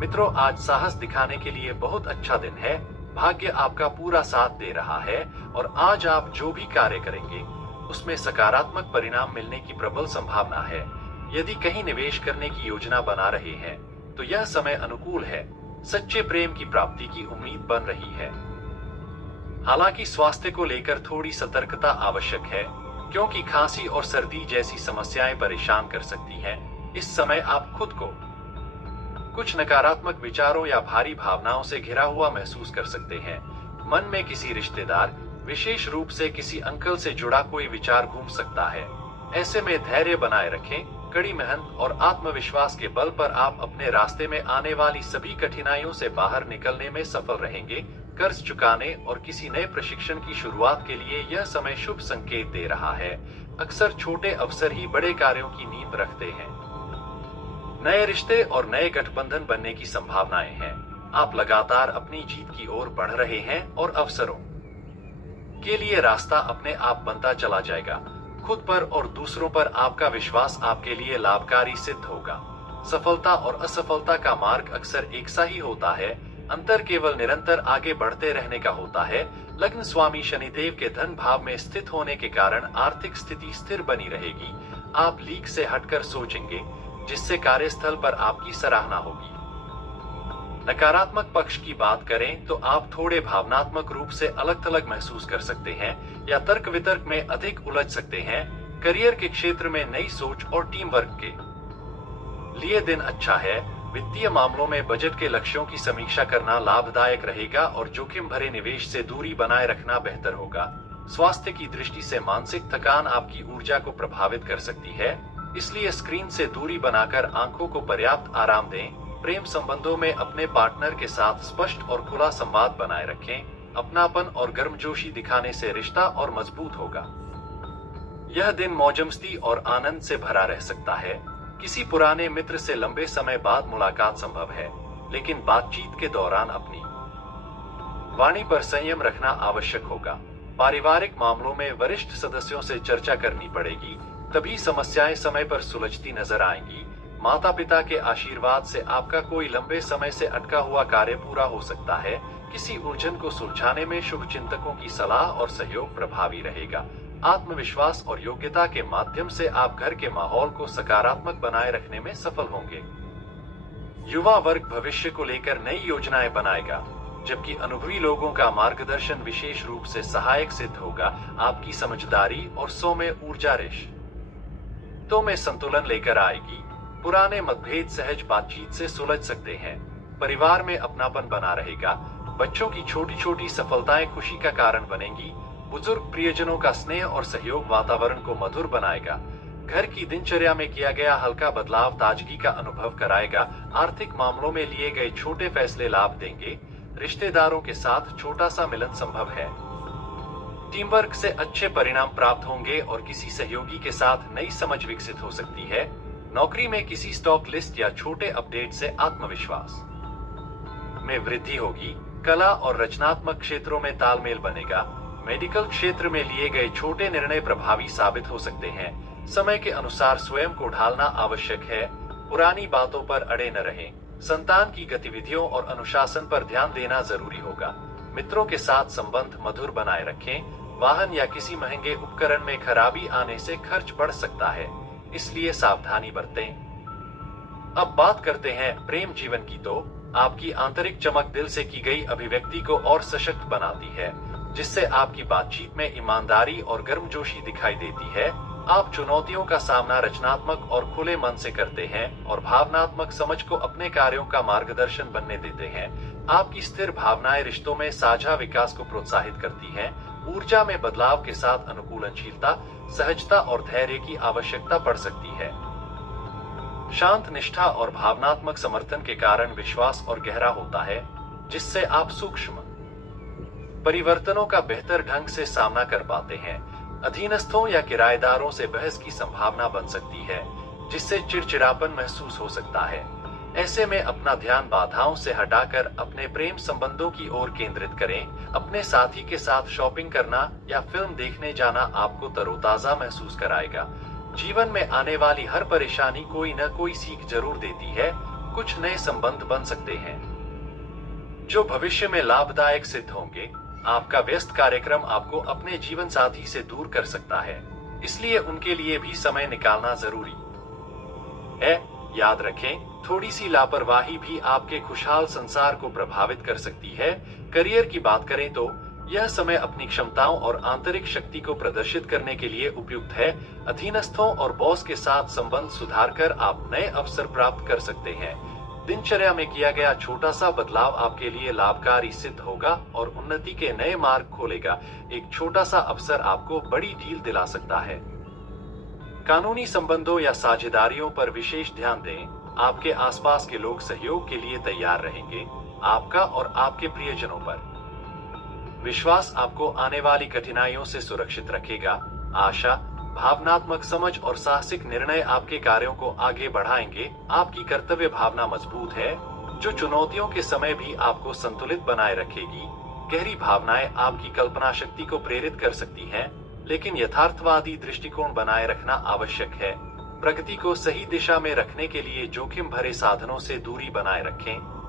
मित्रों, आज साहस दिखाने के लिए बहुत अच्छा दिन है। भाग्य आपका पूरा साथ दे रहा है और आज आप जो भी कार्य करेंगे उसमें सकारात्मक परिणाम मिलने की प्रबल संभावना है। यदि कहीं निवेश करने की योजना बना रहे हैं तो यह समय अनुकूल है। सच्चे प्रेम की प्राप्ति की उम्मीद बन रही है। हालांकि स्वास्थ्य को लेकर थोड़ी सतर्कता आवश्यक है, क्योंकि खांसी और सर्दी जैसी समस्याएं परेशान कर सकती हैं। इस समय आप खुद को कुछ नकारात्मक विचारों या भारी भावनाओं से घिरा हुआ महसूस कर सकते हैं। मन में किसी रिश्तेदार, विशेष रूप से किसी अंकल से जुड़ा कोई विचार घूम सकता है। ऐसे में धैर्य बनाए रखें। कड़ी मेहनत और आत्मविश्वास के बल पर आप अपने रास्ते में आने वाली सभी कठिनाइयों से बाहर निकलने में सफल रहेंगे। कर्ज चुकाने और किसी नए प्रशिक्षण की शुरुआत के लिए यह समय शुभ संकेत दे रहा है। अक्सर छोटे अवसर ही बड़े कार्यों की नींव रखते हैं। नए रिश्ते और नए गठबंधन बनने की संभावनाएं हैं। आप लगातार अपनी जीत की ओर बढ़ रहे हैं और अवसरों के लिए रास्ता अपने आप बनता चला जाएगा। खुद पर और दूसरों पर आपका विश्वास आपके लिए लाभकारी सिद्ध होगा। सफलता और असफलता का मार्ग अक्सर एक सा ही होता है, अंतर केवल निरंतर आगे बढ़ते रहने का होता है। लग्न स्वामी शनिदेव के धन भाव में स्थित होने के कारण आर्थिक स्थिति स्थिर बनी रहेगी। आप लीक से हटकर सोचेंगे, जिससे कार्यस्थल पर आपकी सराहना होगी। नकारात्मक पक्ष की बात करें तो आप थोड़े भावनात्मक रूप से अलग थलग महसूस कर सकते हैं या तर्क वितर्क में अधिक उलझ सकते हैं। करियर के क्षेत्र में नई सोच और टीम वर्क के लिए दिन अच्छा है। वित्तीय मामलों में बजट के लक्ष्यों की समीक्षा करना लाभदायक रहेगा और जोखिम भरे निवेश से दूरी बनाए रखना बेहतर होगा। स्वास्थ्य की दृष्टि से मानसिक थकान आपकी ऊर्जा को प्रभावित कर सकती है, इसलिए स्क्रीन से दूरी बनाकर आंखों को पर्याप्त आराम दें। प्रेम संबंधों में अपने पार्टनर के साथ स्पष्ट और खुला संवाद बनाए रखें। अपनापन और गर्मजोशी दिखाने से रिश्ता और मजबूत होगा। यह दिन मौजमस्ती और आनंद से भरा रह सकता है। किसी पुराने मित्र से लंबे समय बाद मुलाकात संभव है, लेकिन बातचीत के दौरान अपनी वाणी पर संयम रखना आवश्यक होगा। पारिवारिक मामलों में वरिष्ठ सदस्यों से चर्चा करनी पड़ेगी, तभी समस्याएं समय पर सुलझती नजर आएंगी। माता पिता के आशीर्वाद से आपका कोई लंबे समय से अटका हुआ कार्य पूरा हो सकता है। किसी उलझन को सुलझाने में शुभ चिंतकों की सलाह और सहयोग प्रभावी रहेगा। आत्मविश्वास और योग्यता के माध्यम से आप घर के माहौल को सकारात्मक बनाए रखने में सफल होंगे। युवा वर्ग भविष्य को लेकर नई योजनाएं बनाएगा, जबकि अनुभवी लोगों का मार्गदर्शन विशेष रूप से सहायक सिद्ध होगा। आपकी समझदारी और सौम्य ऊर्जा रिश्तों में संतुलन लेकर आएगी। पुराने मतभेद सहज बातचीत से सुलझ सकते हैं। परिवार में अपनापन बना रहेगा। बच्चों की छोटी छोटी सफलताएं खुशी का कारण बनेंगी। बुजुर्ग प्रियजनों का स्नेह और सहयोग वातावरण को मधुर बनाएगा। घर की दिनचर्या में किया गया हल्का बदलाव ताजगी का अनुभव कराएगा। आर्थिक मामलों में लिए गए छोटे फैसले लाभ देंगे। रिश्तेदारों के साथ छोटा सा मिलन संभव है। टीम वर्क से अच्छे परिणाम प्राप्त होंगे और किसी सहयोगी के साथ नई समझ विकसित हो सकती है। नौकरी में किसी स्टॉक लिस्ट या छोटे अपडेट से आत्मविश्वास में वृद्धि होगी। कला और रचनात्मक क्षेत्रों में तालमेल बनेगा। मेडिकल क्षेत्र में लिए गए छोटे निर्णय प्रभावी साबित हो सकते हैं। समय के अनुसार स्वयं को ढालना आवश्यक है। पुरानी बातों पर अड़े न रहें। संतान की गतिविधियों और अनुशासन पर ध्यान देना जरूरी होगा। मित्रों के साथ संबंध मधुर बनाए रखें। वाहन या किसी महंगे उपकरण में खराबी आने से खर्च बढ़ सकता है, इसलिए सावधानी बरतें। अब बात करते हैं प्रेम जीवन की। तो आपकी आंतरिक चमक दिल से की गई अभिव्यक्ति को और सशक्त बनाती है, जिससे आपकी बातचीत में ईमानदारी और गर्मजोशी दिखाई देती है। आप चुनौतियों का सामना रचनात्मक और खुले मन से करते हैं और भावनात्मक समझ को अपने कार्यों का मार्गदर्शन बनने देते हैं। आपकी स्थिर भावनाएं रिश्तों में साझा विकास को प्रोत्साहित करती हैं। ऊर्जा में बदलाव के साथ अनुकूलनशीलता, सहजता और धैर्य की आवश्यकता पड़ सकती है। शांत निष्ठा और भावनात्मक समर्थन के कारण विश्वास और गहरा होता है, जिससे आप सूक्ष्म परिवर्तनों का बेहतर ढंग से सामना कर पाते हैं। अधीनस्थों या किराएदारों से बहस की संभावना बन सकती है, जिससे चिड़चिड़ापन महसूस हो सकता है। ऐसे में अपना ध्यान बाधाओं से हटाकर अपने प्रेम संबंधों की ओर केंद्रित करें। अपने साथी के साथ शॉपिंग करना या फिल्म देखने जाना आपको तरोताजा महसूस कराएगा। जीवन में आने वाली हर परेशानी कोई न कोई सीख जरूर देती है। कुछ नए संबंध बन सकते हैं जो भविष्य में लाभदायक सिद्ध होंगे। आपका व्यस्त कार्यक्रम आपको अपने जीवन साथी से दूर कर सकता है, इसलिए उनके लिए भी समय निकालना जरूरी है। याद रखें, थोड़ी सी लापरवाही भी आपके खुशहाल संसार को प्रभावित कर सकती है। करियर की बात करें तो यह समय अपनी क्षमताओं और आंतरिक शक्ति को प्रदर्शित करने के लिए उपयुक्त है। अधीनस्थों और बॉस के साथ संबंध सुधारकर आप नए अवसर प्राप्त कर सकते हैं। दिनचर्या में किया गया छोटा सा बदलाव आपके लिए लाभकारी सिद्ध होगा और उन्नति के नए मार्ग खोलेगा। एक छोटा सा अवसर आपको बड़ी डील दिला सकता है। कानूनी संबंधों या साझेदारियों पर विशेष ध्यान दें। आपके आसपास के लोग सहयोग के लिए तैयार रहेंगे। आपका और आपके प्रियजनों पर विश्वास आपको आने वाली कठिनाइयों से सुरक्षित रखेगा। आशा, भावनात्मक समझ और साहसिक निर्णय आपके कार्यों को आगे बढ़ाएंगे। आपकी कर्तव्य भावना मजबूत है, जो चुनौतियों के समय भी आपको संतुलित बनाए रखेगी। गहरी भावनाएं आपकी कल्पना शक्ति को प्रेरित कर सकती हैं, लेकिन यथार्थवादी दृष्टिकोण बनाए रखना आवश्यक है। प्रगति को सही दिशा में रखने के लिए जोखिम भरे साधनों से दूरी बनाए रखें।